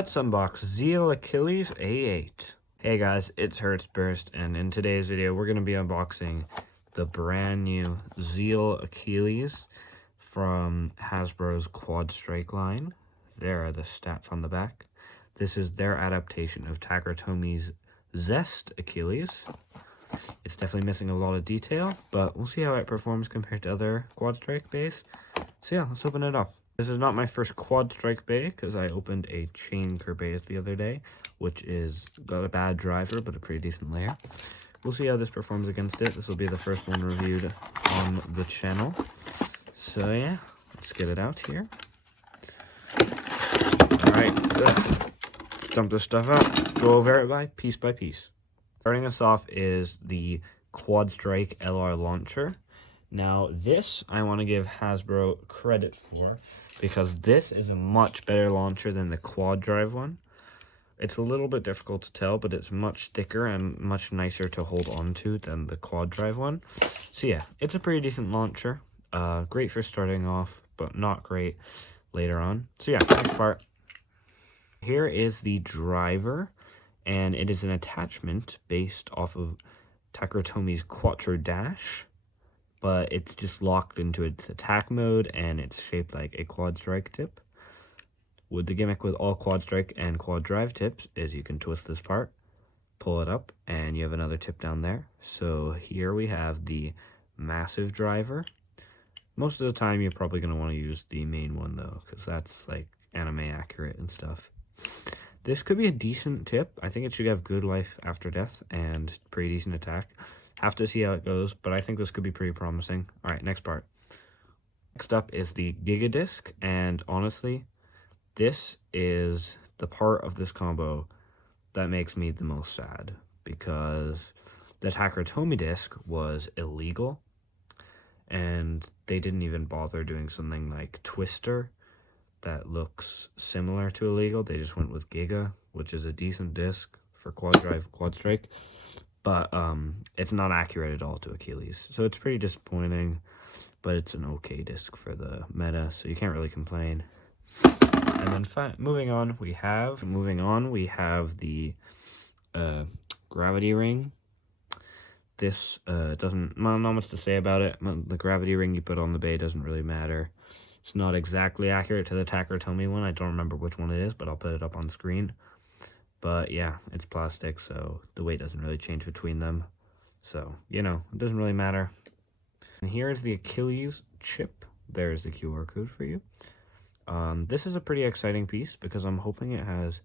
Let's unbox Zeal Achilles A8. Hey guys, it's Burst, and in today's video we're going to be unboxing the brand new Zeal Achilles from Hasbro's QUADSTRIKE line. There are the stats on the back. This is their adaptation of Takara Zest Achilles. It's definitely missing a lot of detail, but we'll see how it performs compared to other QUADSTRIKE bays. So yeah, let's open it up. This is not my first QUADSTRIKE bay, because I opened a Chain Kerbeus the other day, which is got a bad driver, but a pretty decent layer. We'll see how this performs against it. This will be the first one reviewed on the channel. So yeah, let's get it out here. Alright, dump this stuff out, go over it by piece. Starting us off is the QUADSTRIKE LR launcher. Now, this I want to give Hasbro credit for, because this is a much better launcher than the quad drive one. It's a little bit difficult to tell, but it's much thicker and much nicer to hold on to than the quad drive one. So yeah, it's a pretty decent launcher. Great for starting off, but not great later on. So yeah, next part. Here is the driver, and it is an attachment based off of Takara Quattro Dash. But it's just locked into its attack mode, and it's shaped like a QUADSTRIKE tip. With the gimmick with all QUADSTRIKE and quad drive tips is you can twist this part, pull it up, and you have another tip down there. So here we have the massive driver. Most of the time you're probably going to want to use the main one though, because that's like anime accurate and stuff. This could be a decent tip. I think it should have good life after death and pretty decent attack. Have to see how it goes, but I think this could be pretty promising. All right, next part. Next up is the Giga Disc, and honestly, this is the part of this combo that makes me the most sad, because the Takara disc was illegal, and they didn't even bother doing something like Twister that looks similar to illegal. They just went with Giga, which is a decent disc for quad drive QUADSTRIKE. But it's not accurate at all to Achilles, so it's pretty disappointing, but it's an okay disc for the meta, so you can't really complain. And then moving on, we have the gravity ring. This doesn't, not much to say about it. The gravity ring you put on the bay doesn't really matter. It's not exactly accurate to the Takara one. I don't remember which one it is, but I'll put it up on screen. But yeah, it's plastic, so the weight doesn't really change between them. So, you know, it doesn't really matter. And here's the Achilles chip. There's the QR code for you. This is a pretty exciting piece because I'm hoping it has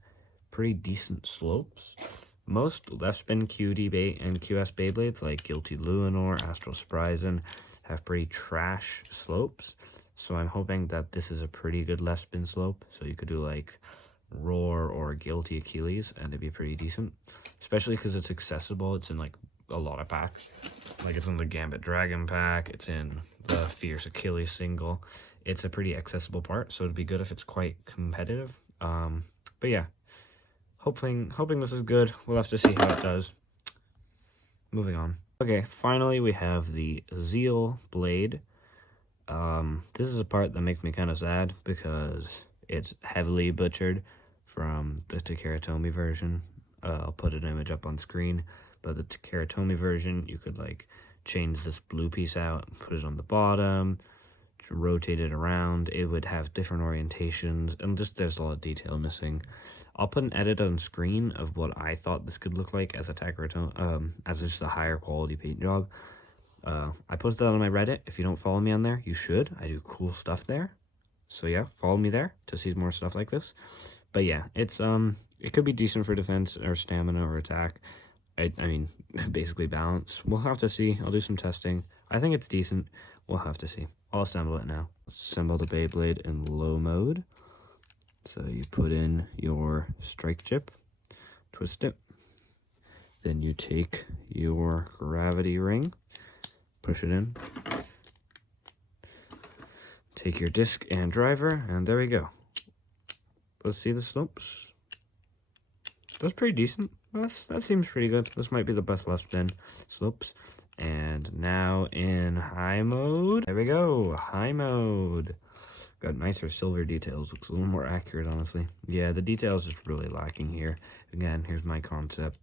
pretty decent slopes. Most left spin QD and QS Beyblades like Guilty Luinor, Astral Spryzen have pretty trash slopes. So I'm hoping that this is a pretty good left spin slope. So you could do like Roar or Guilty Achilles, and it'd be pretty decent, especially because it's accessible. It's in like a lot of packs, like it's in the Gambit Dragon pack, it's in the Fierce Achilles single. It's a pretty accessible part, so it'd be good if it's quite competitive. But yeah, hoping this is good. We'll have to see how it does. Moving on. Okay, finally we have the Zeal Blade. This is a part that makes me kind of sad because it's heavily butchered from the Takara version. I'll put an image up on screen, but the Takara version, you could like change this blue piece out, put it on the bottom, rotate it around. It would have different orientations, and just there's a lot of detail missing. I'll put an edit on screen of what I thought this could look like as a Takara as just a higher quality paint job. I posted that on my Reddit. If you don't follow me on there, you should. I do cool stuff there. So yeah, follow me there to see more stuff like this. But yeah, it's it could be decent for defense or stamina or attack. I mean, basically balance. We'll have to see. I'll do some testing. I think it's decent. We'll have to see. I'll assemble it now. Assemble the Beyblade in low mode. So you put in your strike chip, twist it. Then you take your gravity ring, push it in. Take your disc and driver, and there we go. Let's see the slopes. That's pretty decent. That seems pretty good. This might be the best left spin slopes. And now in high mode. There we go. High mode. Got nicer silver details. Looks a little more accurate, honestly. Yeah, the details is really lacking here. Again, here's my concept.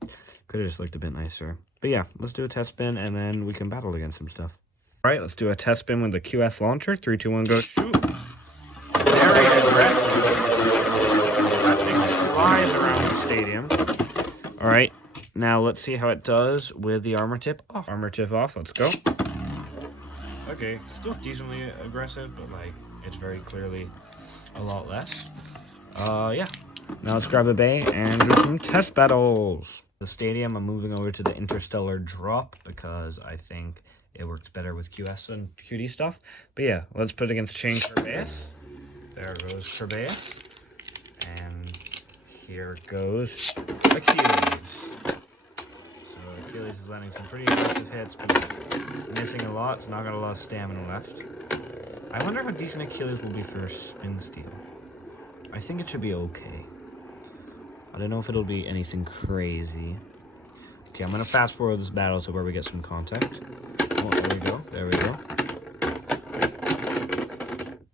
Could have just looked a bit nicer. But yeah, let's do a test spin, and then we can battle against some stuff. All right, let's do a test spin with the QS launcher. 3, 2, 1, go, shoot. Very aggressive. That thing flies around the stadium. All right, now let's see how it does with the armor tip off. Armor tip off, let's go. Okay, still decently aggressive, but like, it's very clearly a lot less. Yeah. Now let's grab a bay and do some test battles. The stadium, I'm moving over to the interstellar drop because I think it works better with QS and QD stuff. But yeah, let's put it against Chain Kerbeus. There goes Kerbeus. And here goes Achilles. So Achilles is landing some pretty aggressive hits, but missing a lot. It's not got a lot of stamina left. I wonder how decent Achilles will be for spin steal. I think it should be okay. I don't know if it'll be anything crazy. Okay, I'm going to fast forward this battle to where we get some contact. Oh, there we go. There we go.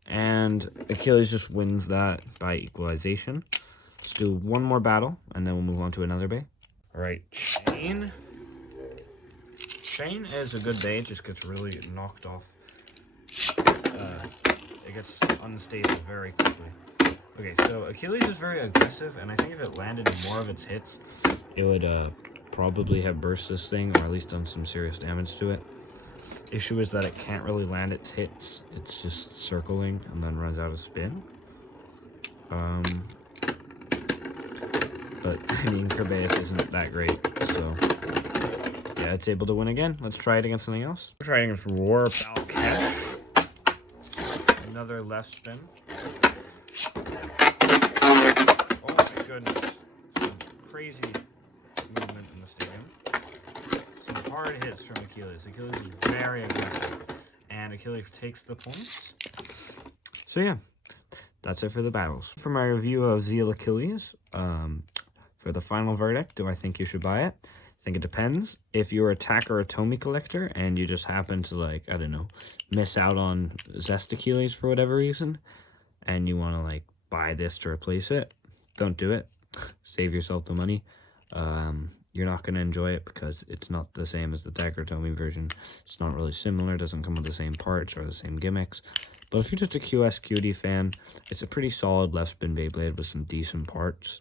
And Achilles just wins that by equalization. Let's do one more battle, and then we'll move on to another bay. All right, Chain. Chain is a good bay. It just gets really knocked off. It gets unstable very quickly. Okay, so Achilles is very aggressive, and I think if it landed more of its hits, it would probably have burst this thing, or at least done some serious damage to it. Issue is that it can't really land its hits. It's just circling and then runs out of spin. But, I mean, Kerbeus isn't that great, so yeah, it's able to win again. Let's try it against something else. We're trying against Roar Balket. Another left spin. Oh my goodness. Some crazy movement in the stadium. Some hard hits from Achilles. Achilles is very aggressive. And Achilles takes the points. So yeah, that's it for the battles. For my review of Zeal Achilles, for the final verdict, do I think you should buy it? I think it depends. If you're a Tack or a Tomy collector and you just happen to, like, I don't know, miss out on Zest Achilles for whatever reason, and you want to, like, buy this to replace it, don't do it. Save yourself the money. You're not going to enjoy it because it's not the same as the Tack or Tomy version. It's not really similar. It doesn't come with the same parts or the same gimmicks. But if you're just a QSQD fan, it's a pretty solid left spin Beyblade with some decent parts.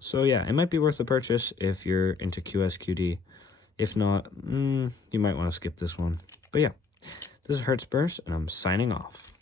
So yeah, it might be worth the purchase if you're into QSQD. If not, you might want to skip this one. But yeah, this is Hertzburst, and I'm signing off.